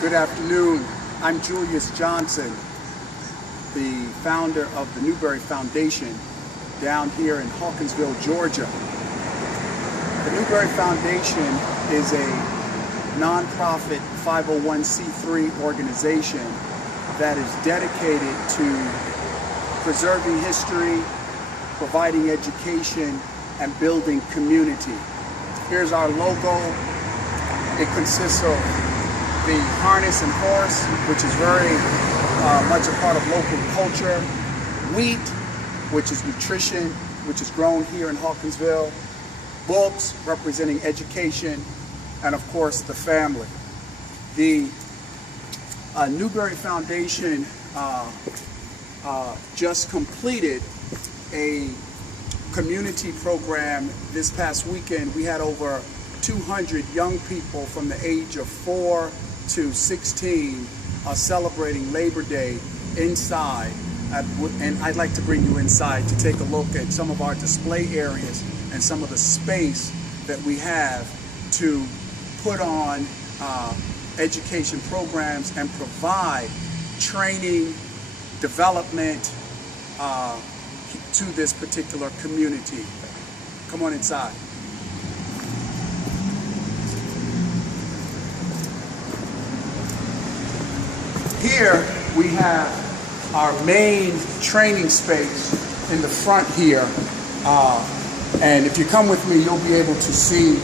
Good afternoon. I'm Julius Johnson, the founder of the Newberry Foundation down here in Hawkinsville, Georgia. The Newberry Foundation is a nonprofit 501c3 organization that is dedicated to preserving history, providing education, and building community. Here's our logo. It consists of the harness and horse, which is very much a part of local culture. Wheat, which is nutrition, which is grown here in Hawkinsville. Books, representing education, and of course the family. The Newberry Foundation just completed a community program this past weekend. We had over 200 young people from the age of 4 to 16 celebrating Labor Day inside. And I'd like to bring you inside to take a look at some of our display areas and some of the space that we have to put on education programs and provide training, development to this particular community. Come on inside. Here we have our main training space in the front here. And if you come with me, you'll be able to see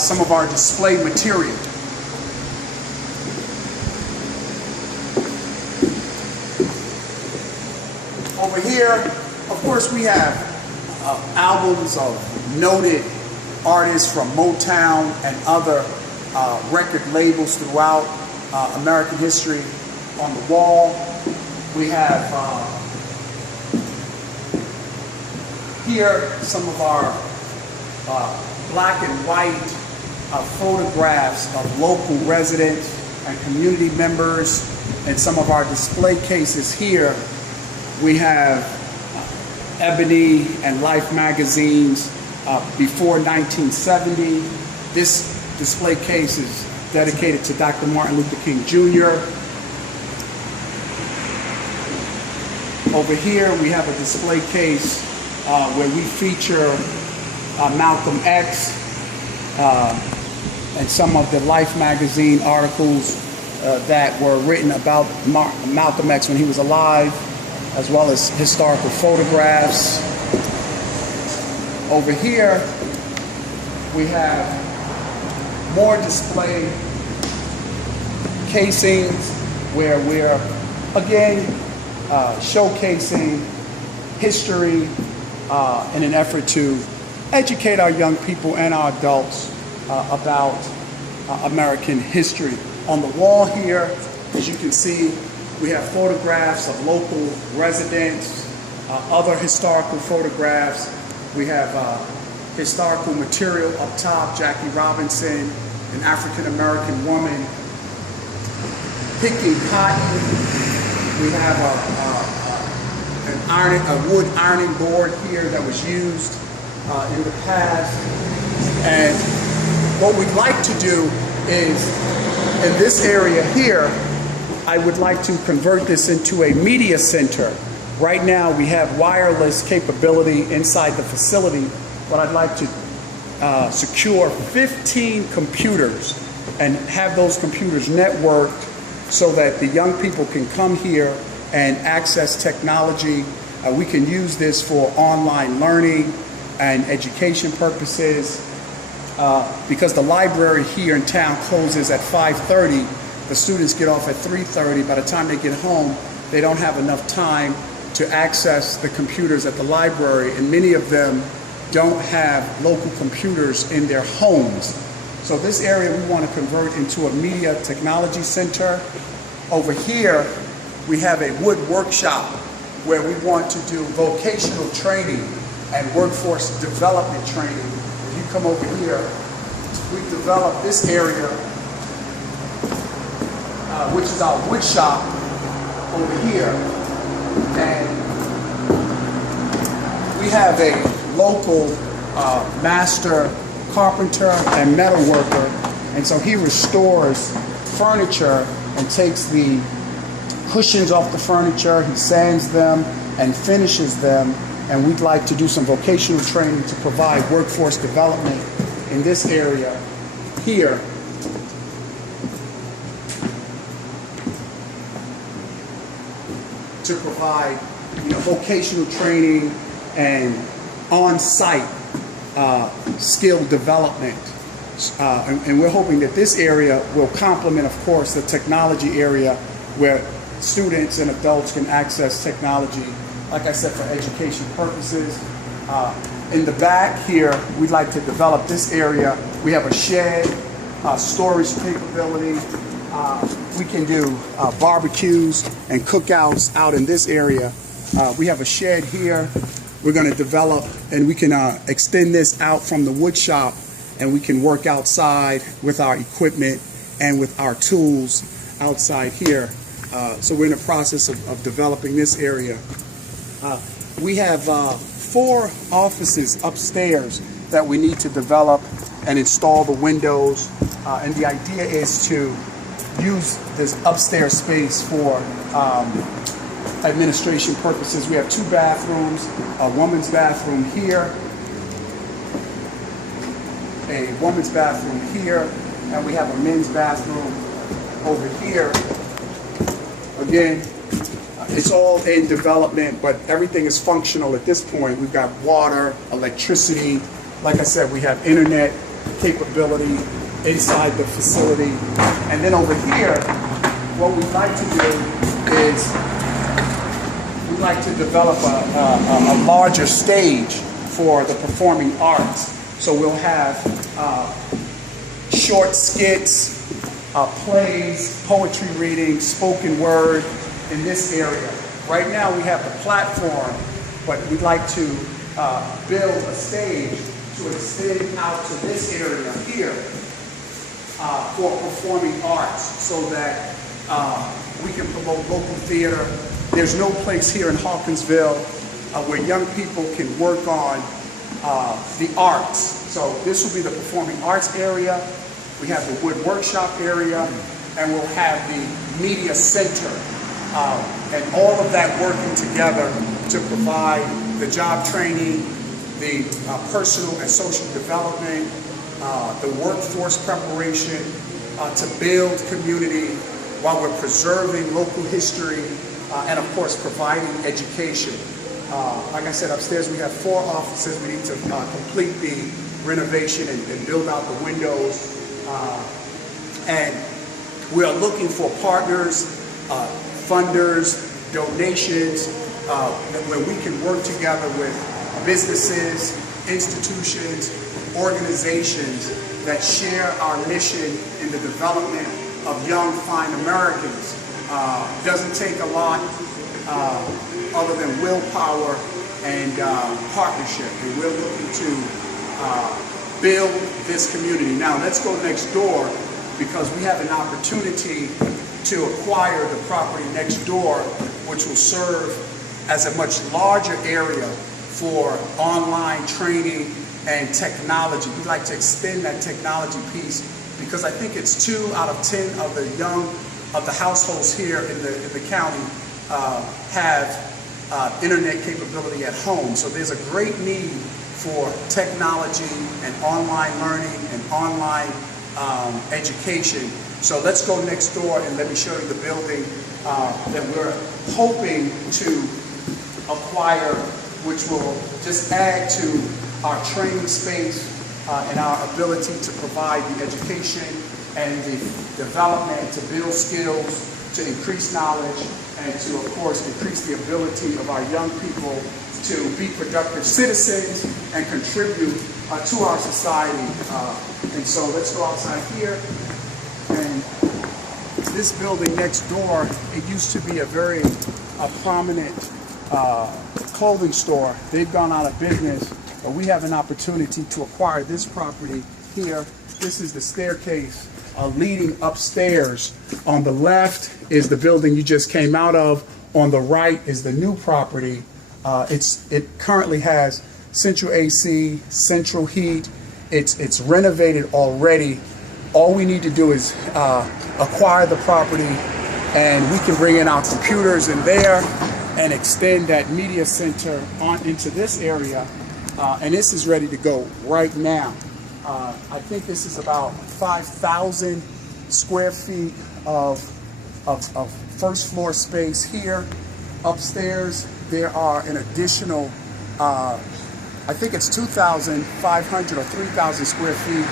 some of our display material. Over here, of course, we have albums of noted artists from Motown and other record labels throughout American history. On the wall, we have here some of our black and white photographs of local residents and community members. And some of our display cases here, we have Ebony and Life magazines before 1970. This display case is dedicated to Dr. Martin Luther King Jr. Over here we have a display case where we feature Malcolm X and some of the Life magazine articles that were written about Malcolm X when he was alive, as well as historical photographs. Over here we have more display casings where we're again showcasing history in an effort to educate our young people and our adults about American history. On the wall here, as you can see, we have photographs of local residents, other historical photographs. We have historical material up top, Jackie Robinson, an African-American woman picking cotton. We have a wood ironing board here that was used in the past. And what we'd like to do is, in this area here, I would like to convert this into a media center. Right now we have wireless capability inside the facility, but I'd like to secure 15 computers and have those computers networked so that the young people can come here and access technology. We can use this for online learning and education purposes. Because the library here in town closes at 5:30, the students get off at 3:30. By the time they get home, they don't have enough time to access the computers at the library, and many of them don't have local computers in their homes. So this area we want to convert into a media technology center. Over here, we have a wood workshop where we want to do vocational training and workforce development training. If you come over here, we've developed this area, which is our wood shop over here. And we have a local master carpenter and metal worker, and so he restores furniture and takes the cushions off the furniture. He sands them and finishes them. And we'd like to do some vocational training to provide workforce development in this area here. To provide, vocational training and on-site skill development. And we're hoping that this area will complement, of course, the technology area where students and adults can access technology, like I said, for education purposes. In the back here, we'd like to develop this area. We have a shed, storage capability. We can do barbecues and cookouts out in this area. We have a shed here. We're going to develop, and we can extend this out from the wood shop, and we can work outside with our equipment and with our tools outside here. So we're in the process of developing this area. We have 4 offices upstairs that we need to develop and install the windows. And the idea is to use this upstairs space for administration purposes. We have 2 bathrooms, a woman's bathroom here, a woman's bathroom here, and we have a men's bathroom over here. Again, it's all in development, but everything is functional at this point. We've got water, electricity. Like I said, we have internet capability inside the facility. And then over here, what we'd like to do is we'd like to develop a larger stage for the performing arts. So we'll have short skits, plays, poetry reading, spoken word in this area. Right now we have the platform, but we'd like to build a stage to extend out to this area here for performing arts, so that we can promote local theater. There's no place here in Hawkinsville where young people can work on the arts. So this will be the performing arts area. We have the wood workshop area, and we'll have the media center. And all of that working together to provide the job training, the personal and social development, the workforce preparation, to build community while we're preserving local history, and of course providing education. Like I said, upstairs we have 4 offices. We need to complete the renovation and build out the windows. And we are looking for partners, funders, donations, where we can work together with businesses, institutions, organizations that share our mission in the development of young, fine Americans. It doesn't take a lot other than willpower and partnership. And we're looking to build this community. Now let's go next door, because we have an opportunity to acquire the property next door, which will serve as a much larger area for online training and technology. We'd like to extend that technology piece, because I think it's 2 out of 10 of the households here in the county have internet capability at home. So there's a great need for technology and online learning and online education. So let's go next door and let me show you the building that we're hoping to acquire, which will just add to our training space and our ability to provide the education and the development to build skills, to increase knowledge, and to, of course, increase the ability of our young people to be productive citizens and contribute to our society. And so let's go outside here. And this building next door, it used to be a very prominent clothing store. They've gone out of business, but we have an opportunity to acquire this property here. This is the staircase leading upstairs. On the left is the building you just came out of. On the right is the new property. It currently has central AC, central heat. It's renovated already. All we need to do is acquire the property, and we can bring in our computers in there and extend that media center on into this area. And this is ready to go right now. I think this is about 5,000 square feet of first floor space here. Upstairs, there are an additional, I think it's 2,500 or 3,000 square feet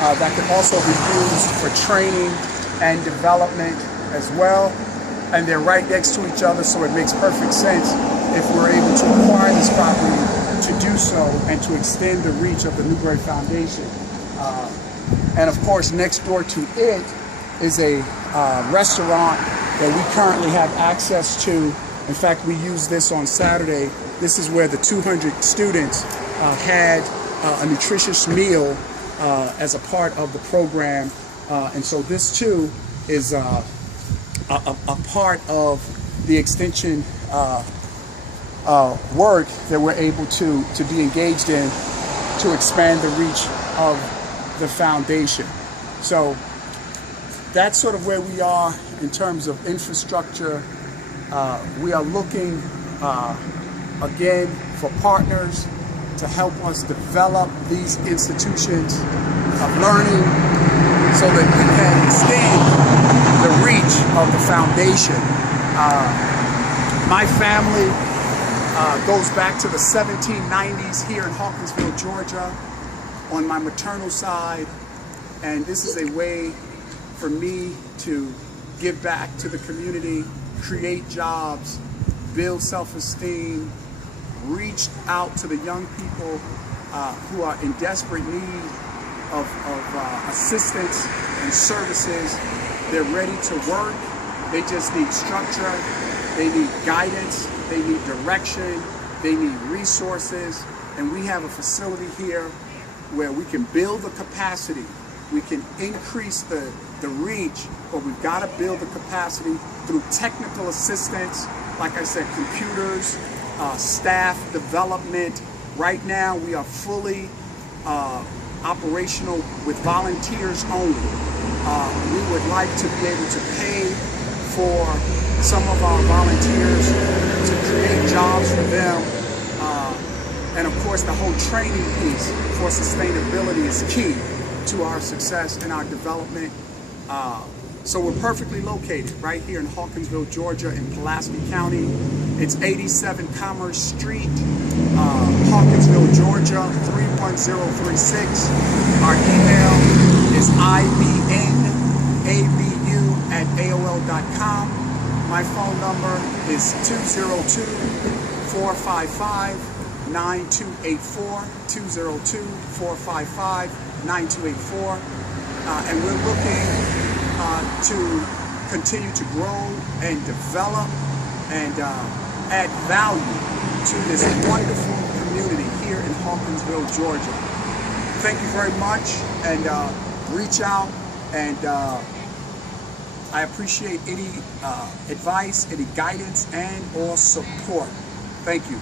that can also be used for training and development as well. And they're right next to each other, so it makes perfect sense if we're able to acquire this property to do so and to extend the reach of the Newberry Foundation. And of course, next door to it is a restaurant that we currently have access to. In fact, we used this on Saturday. This is where the 200 students had a nutritious meal as a part of the program. And so this too is a part of the extension work that we're able to be engaged in to expand the reach of the foundation. So that's sort of where we are in terms of infrastructure. We are looking again for partners to help us develop these institutions of learning so that we can extend the reach of the foundation. My family goes back to the 1790s here in Hawkinsville, Georgia, on my maternal side, and this is a way for me to give back to the community, create jobs, build self-esteem, reach out to the young people who are in desperate need of assistance and services. They're ready to work. They just need structure. They need guidance. They need direction. They need resources. And we have a facility here where we can build the capacity. We can increase the reach, but we've got to build the capacity through technical assistance. Like I said, computers, staff development. Right now, we are fully operational with volunteers only. We would like to be able to pay for some of our volunteers to create jobs for them. And of course, the whole training piece for sustainability is key to our success and our development. So we're perfectly located right here in Hawkinsville, Georgia, in Pulaski County. It's 87 Commerce Street, Hawkinsville, Georgia, 31036. Our email is ibnabu@aol.com. My phone number is 202-455-9284, 202-455-9284. And we're looking to continue to grow and develop and add value to this wonderful community here in Hawkinsville, Georgia. Thank you very much, and reach out, and I appreciate any advice, any guidance, and or support. Thank you.